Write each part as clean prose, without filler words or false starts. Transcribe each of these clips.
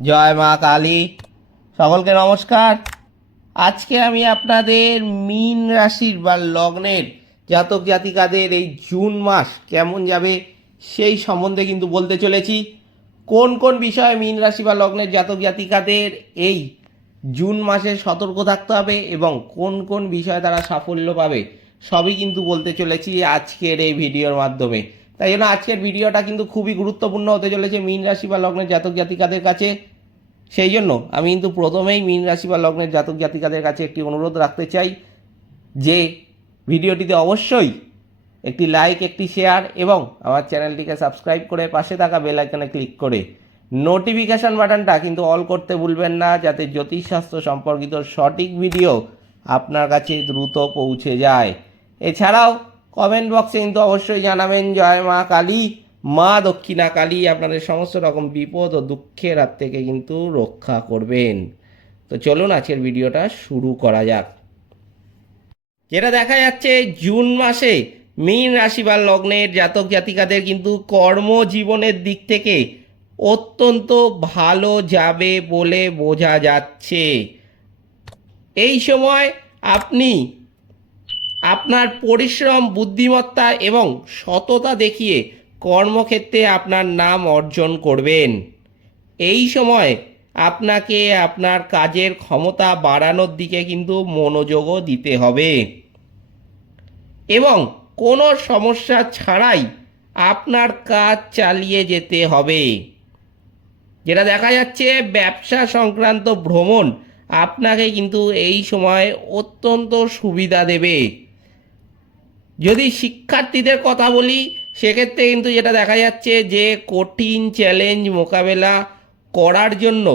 জয় মা কালী। সকলকে নমস্কার। আজকে আমি আপনাদের মীন রাশির বা লগ্নের জাতক জাতিকাদের এই জুন মাস কেমন যাবে সেই সম্বন্ধে কিন্তু বলতে চলেছি। কোন কোন বিষয়ে মীন রাশি বা লগ্নের জাতক জাতিকাদের এই জুন মাসে সতর্ক থাকতে হবে এবং কোন কোন বিষয়ে তারা সাফল্য পাবে সবই কিন্তু বলতে চলেছি আজকের এই ভিডিওর মাধ্যমে। তাই জন্য আজকের ভিডিওটা কিন্তু খুবই গুরুত্বপূর্ণ হতে চলেছে মীন রাশি বা লগ্নের জাতক জাতিকাদের কাছে। সেই জন্য আমি কিন্তু প্রথমেই মীন রাশি বা লগ্নের জাতক জাতিকাদের কাছে একটি অনুরোধ রাখতে চাই যে ভিডিওটিতে অবশ্যই একটি লাইক, একটি শেয়ার এবং আমার চ্যানেলটিকে সাবস্ক্রাইব করে পাশে থাকা বেল আইকনে ক্লিক করে নোটিফিকেশান বাটনটা কিন্তু অল করতে ভুলবেন না, যাতে জ্যোতিষশাস্ত্র সম্পর্কিত সঠিক ভিডিও আপনার কাছে দ্রুত পৌঁছে যায়। এছাড়াও কমেন্ট বক্সে কিন্তু অবশ্যই জানাবেন জয় মা কালী। মা দক্ষিণা কালী আপনাদের সমস্ত রকম বিপদ ও দুঃখের হাত থেকে কিন্তু রক্ষা করবেন। তো চলুন আজকের ভিডিওটা শুরু করা যাক। যেটা দেখা যাচ্ছে জুন মাসে মীন রাশি বা লগ্নের জাতক জাতিকাদের কিন্তু কর্মজীবনের দিক থেকে অত্যন্ত ভালো যাবে বলে বোঝা যাচ্ছে। এই সময় আপনি আপনার পরিশ্রম, বুদ্ধিমত্তা এবং সততা দেখিয়ে কর্মক্ষেত্রে আপনার নাম অর্জন করবেন। এই সময় আপনাকে আপনার কাজের ক্ষমতা বাড়ানোর দিকে কিন্তু মনোযোগও দিতে হবে এবং কোনো সমস্যা ছাড়াই আপনার কাজ চালিয়ে যেতে হবে। যেটা দেখা যাচ্ছে ব্যবসা সংক্রান্ত ভ্রমণ আপনাকে কিন্তু এই সময় অত্যন্ত সুবিধা দেবে। যদি শিক্ষার্থীদের কথা বলি সেক্ষেত্রে কিন্তু যেটা দেখা যাচ্ছে যে কঠিন চ্যালেঞ্জ মোকাবেলা করার জন্য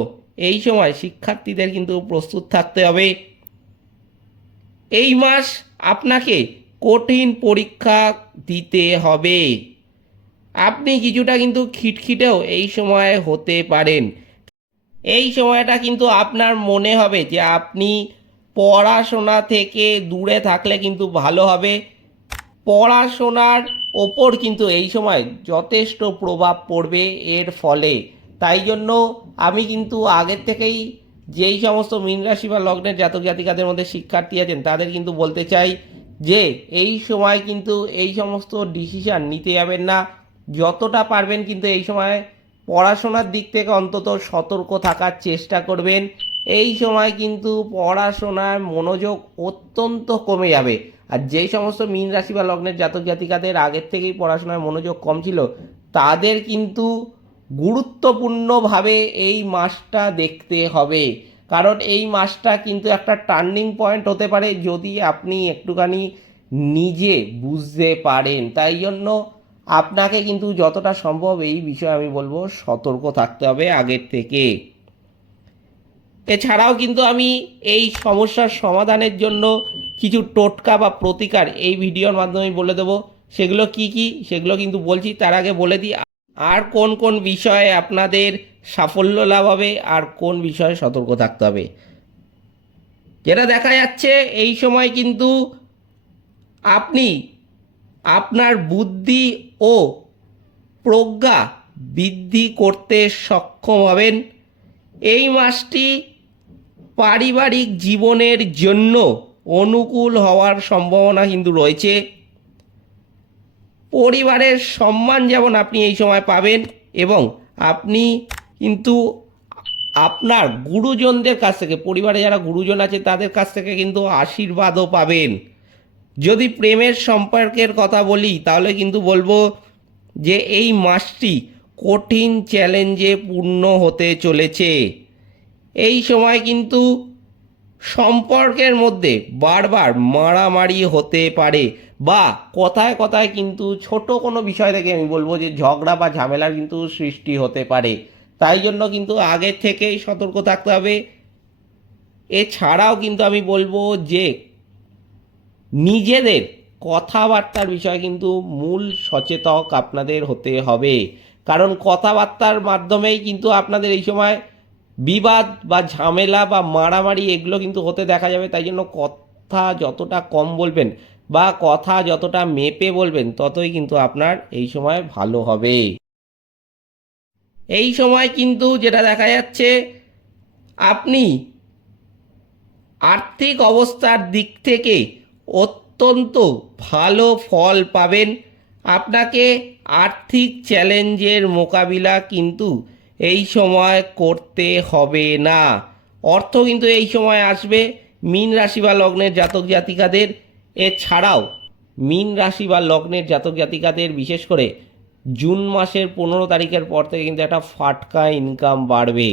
এই সময় শিক্ষার্থীদের কিন্তু প্রস্তুত থাকতে হবে। এই মাস আপনাকে কঠিন পরীক্ষা দিতে হবে। আপনি কিছুটা কিন্তু খিটখিটেও এই সময় হতে পারেন। এই সময়টা কিন্তু আপনার মনে হবে যে আপনি পড়াশোনা থেকে দূরে থাকলে কিন্তু ভালো হবে। পড়াশোনার ওপর কিন্তু এই সময় যথেষ্ট প্রভাব পড়বে এর ফলে। তাই জন্য আমি কিন্তু আগের থেকেই যেই সমস্ত মীন রাশি বা লগ্নের জাতক জাতিকাদের মধ্যে শিক্ষার্থী আছেন তাদের কিন্তু বলতে চাই যে এই সময় কিন্তু এই সমস্ত ডিসিশান নিতে যাবেন না। যতটা পারবেন কিন্তু এই সময় পড়াশোনার দিক থেকে অন্তত সতর্ক থাকার চেষ্টা করবেন। এই সময় কিন্তু পড়াশোনার মনোযোগ অত্যন্ত কমে যাবে। আর যেই সমস্ত মীন রাশি বা লগ্নের জাতক জাতিকাদের আগের থেকেই পড়াশোনায় মনোযোগ কম ছিল তাদের কিন্তু গুরুত্বপূর্ণভাবে এই মাসটা দেখতে হবে, কারণ এই মাসটা কিন্তু একটা টার্নিং পয়েন্ট হতে পারে যদি আপনি একটুখানি নিজে বুঝতে পারেন। তাই জন্য আপনাকে কিন্তু যতটা সম্ভব এই বিষয়ে আমি বলবো সতর্ক থাকতে হবে আগের থেকে। এছাড়াও কিন্তু আমি এই সমস্যার সমাধানের জন্য কিছু টোটকা বা প্রতিকার এই ভিডিওর মাধ্যমে বলে দেবো। সেগুলো কি কি সেগুলো কিন্তু বলছি, তার আগে বলে দিই আর কোন কোন বিষয়ে আপনাদের সাফল্য লাভ হবে আর কোন বিষয়ে সতর্ক থাকতে হবে। যেটা দেখা যাচ্ছে এই সময় কিন্তু আপনি আপনার বুদ্ধি ও প্রজ্ঞা বৃদ্ধি করতে সক্ষম হবেন। এই মাসটি পারিবারিক জীবনের জন্য অনুকূল হওয়ার সম্ভাবনা কিন্তু রয়েছে। পরিবারের সম্মান যেমন আপনি এই সময় পাবেন এবং আপনি কিন্তু আপনার গুরুজনদের কাছ থেকে, পরিবারে যারা গুরুজন আছে তাদের কাছ থেকে কিন্তু আশীর্বাদও পাবেন। যদি প্রেমের সম্পর্কের কথা বলি তাহলে কিন্তু বলবো যে এই মাসটি কঠিন চ্যালেঞ্জে পূর্ণ হতে চলেছে। এই সময় কিন্তু সম্পর্কের মধ্যে বারবার মারামারি হতে পারে বা কথায় কথায় কিন্তু ছোট কোনো বিষয় থেকে আমি বলবো যে ঝগড়া বা ঝামেলার কিন্তু সৃষ্টি হতে পারে। তাই জন্য কিন্তু আগের থেকেই সতর্ক থাকতে হবে। এছাড়াও কিন্তু আমি বলবো যে নিজেদের কথাবার্তার বিষয়ে কিন্তু মূল সচেতক আপনাদের হতে হবে, কারণ কথাবার্তার মাধ্যমেই কিন্তু আপনাদের এই সময় বিবাদ বা ঝামেলা বা মারামারি এগুলো কিন্তু হতে দেখা যাবে। তাই জন্য কথা যতটা কম বলবেন বা কথা যতটা মেপে বলবেন ততই কিন্তু আপনার এই সময় ভালো হবে। এই সময় কিন্তু যেটা দেখা যাচ্ছে, আপনি আর্থিক অবস্থার দিক থেকে অত্যন্ত ভালো ফল পাবেন। আপনাকে আর্থিক চ্যালেঞ্জের মোকাবিলা কিন্তু এই সময় করতে হবে না। অর্থ কিন্তু এই সময় আসবে মীন রাশি বা লগ্নের জাতক জাতিকাদের। এছাড়াও মীন রাশি বা লগ্নের জাতক জাতিকাদের বিশেষ করে জুন মাসের 15 তারিখের পর থেকে কিন্তু একটা ফাটকা ইনকাম বাড়বে।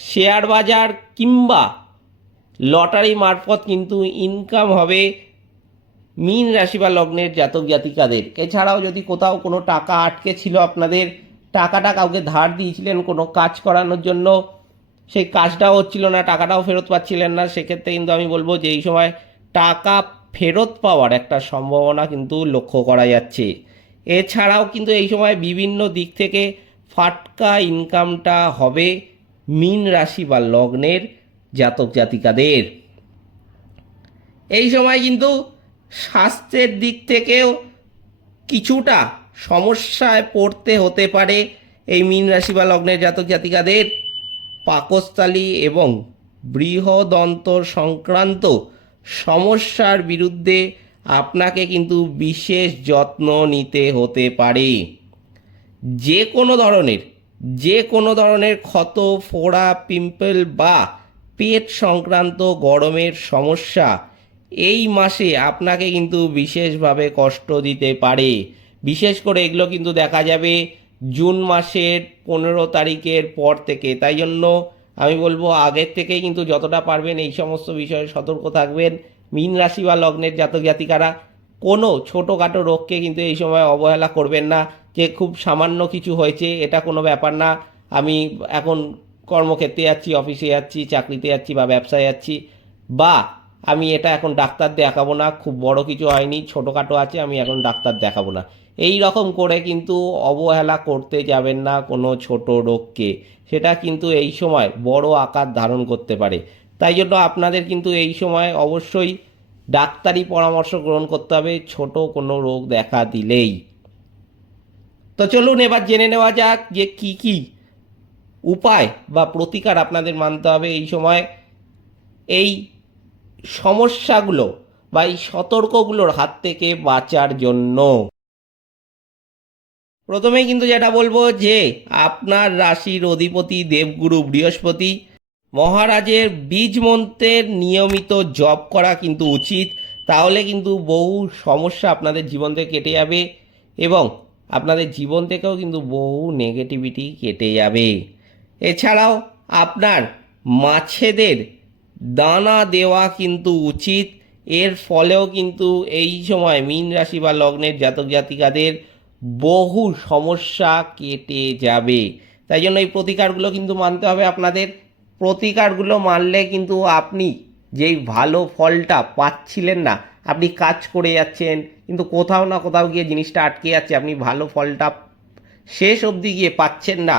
শেয়ার বাজার কিংবা লটারি মারফত কিন্তু ইনকাম হবে মীন রাশি বা লগ্নের জাতক জাতিকাদের। এছাড়াও যদি কোথাও কোনো টাকা আটকে ছিল, আপনাদের টাকাটা কাউকে ধার দিয়েছিলেন কোনো কাজ করানোর জন্য, সেই কাজটাও হচ্ছিল না, টাকাটাও ফেরত পাচ্ছিলেন না, সেক্ষেত্রে কিন্তু আমি বলবো যে এই সময় টাকা ফেরত পাওয়ার একটা সম্ভাবনা কিন্তু লক্ষ্য করা যাচ্ছে। এছাড়াও কিন্তু এই সময় বিভিন্ন দিক থেকে ফাটকা ইনকামটা হবে মীন রাশি বা লগ্নের জাতক জাতিকাদের। এই সময় কিন্তু স্বাস্থ্যের দিক থেকেও কিছুটা সমস্যায় পড়তে হতে পারে এই মীন রাশি বা লগ্নের জাতক জাতিকাদের। পাকস্থলী এবং বৃহদন্তর সংক্রান্ত সমস্যার বিরুদ্ধে আপনাকে কিন্তু বিশেষ যত্ন নিতে হতে পারে। যে কোনো ধরনের ক্ষত, ফোড়া, পিম্পল বা পেট সংক্রান্ত গরমের সমস্যা এই মাসে আপনাকে কিন্তু বিশেষভাবে কষ্ট দিতে পারে। বিশেষ করে এগুলো কিন্তু দেখা যাবে জুন মাসের 15 তারিখের পর থেকে। তাই জন্য আমি বলবো আগের থেকেই কিন্তু যতটা পারবেন এই সমস্ত বিষয়ে সতর্ক থাকবেন। মীন রাশি বা লগ্নের জাতক জাতিকারা কোনো ছোটোখাটো রোগকে কিন্তু এই সময় অবহেলা করবেন না, যে খুব সামান্য কিছু হয়েছে এটা কোনো ব্যাপার না, আমি এখন কর্মক্ষেত্রে যাচ্ছি, অফিসে যাচ্ছি, চাকরিতে যাচ্ছি বা ব্যবসায় যাচ্ছি, বা আমি এটা এখন ডাক্তার দেখাবো না, খুব বড় কিছু হয়নি, ছোটোখাটো আছে, আমি এখন ডাক্তার দেখাবো না, এই রকম করে কিন্তু অবহেলা করতে যাবেন না কোনো ছোট রোগকে। সেটা কিন্তু এই সময় বড় আকার ধারণ করতে পারে। তাই জন্য আপনাদের কিন্তু এই সময় অবশ্যই ডাক্তারি পরামর্শ গ্রহণ করতে হবে ছোট কোনো রোগ দেখা দিলেই। তো চলুন এবার জেনে নেওয়া যাক যে কি কি উপায় বা প্রতিকার আপনাদের মানতে হবে এই সময় এই সমস্যাগুলো বা এই সতর্কগুলোর হাত থেকে বাঁচার জন্য। প্রথমেই কিন্তু যেটা বলবো যে আপনার রাশির অধিপতি দেবগুরু বৃহস্পতি মহারাজের বীজ মন্ত্রের নিয়মিত জপ করা কিন্তু উচিত। তাহলে কিন্তু বহু সমস্যা আপনাদের জীবন থেকে কেটে যাবে এবং আপনাদের জীবন থেকেও কিন্তু বহু নেগেটিভিটি কেটে যাবে। এছাড়াও আপনার মাছেদের দানা দেওয়া কিন্তু উচিত। এর ফলেও কিন্তু এই সময় মীন রাশি বা লগ্নের জাতক জাতিকাদের বহু সমস্যা কেটে যাবে। তাই জন্য এই প্রতিকারগুলো কিন্তু মানতে হবে আপনাদের। প্রতিকারগুলো মানলে কিন্তু আপনি যেই ভালো ফলটা পাচ্ছিলেন না, আপনি কাজ করে যাচ্ছেন কিন্তু কোথাও না কোথাও গিয়ে জিনিসটা আটকে যাচ্ছে, আপনি ভালো ফলটা শেষ অবধি গিয়ে পাচ্ছেন না,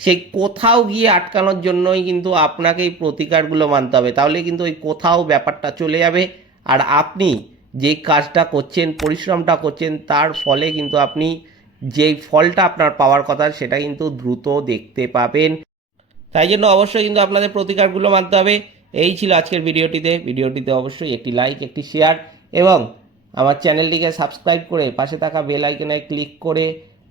সেই কোথাও গিয়ে আটকানোর জন্যই কিন্তু আপনাকে এই প্রতিকারগুলো মানতে হবে। তাহলে কিন্তু ওই কোথাও ব্যাপারটা চলে যাবে আর আপনি যে কাজটা করছেন, পরিশ্রমটা করছেন, তার ফলে কিন্তু আপনি যেই ফলটা আপনার পাওয়ার কথা সেটা কিন্তু দ্রুত দেখতে পাবেন। তাই জন্য অবশ্যই কিন্তু আপনাদের প্রতিকারগুলো মানতে হবে। এই ছিল আজকের ভিডিওটিতে অবশ্যই একটি লাইক, একটি শেয়ার এবং আমার চ্যানেলটিকে সাবস্ক্রাইব করে পাশে থাকা বেল আইকনে ক্লিক করে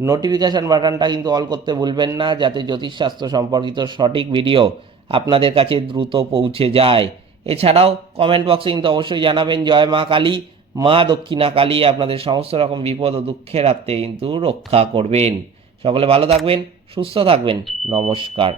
নোটিফিকেশান বাটনটা কিন্তু অল করতে ভুলবেন না, যাতে জ্যোতিষশাস্ত্র সম্পর্কিত সঠিক ভিডিও আপনাদের কাছে দ্রুত পৌঁছে যায়। এছাড়াও কমেন্ট বক্সে কিন্তু অবশ্যই জানাবেন জয় মা কালী, মা দক্ষিণা কালী আপনাদের সমস্ত রকম বিপদ ও দুঃখের হাত থেকে কিন্তু রক্ষা করবেন। সকলে ভালো থাকবেন, সুস্থ থাকবেন, নমস্কার।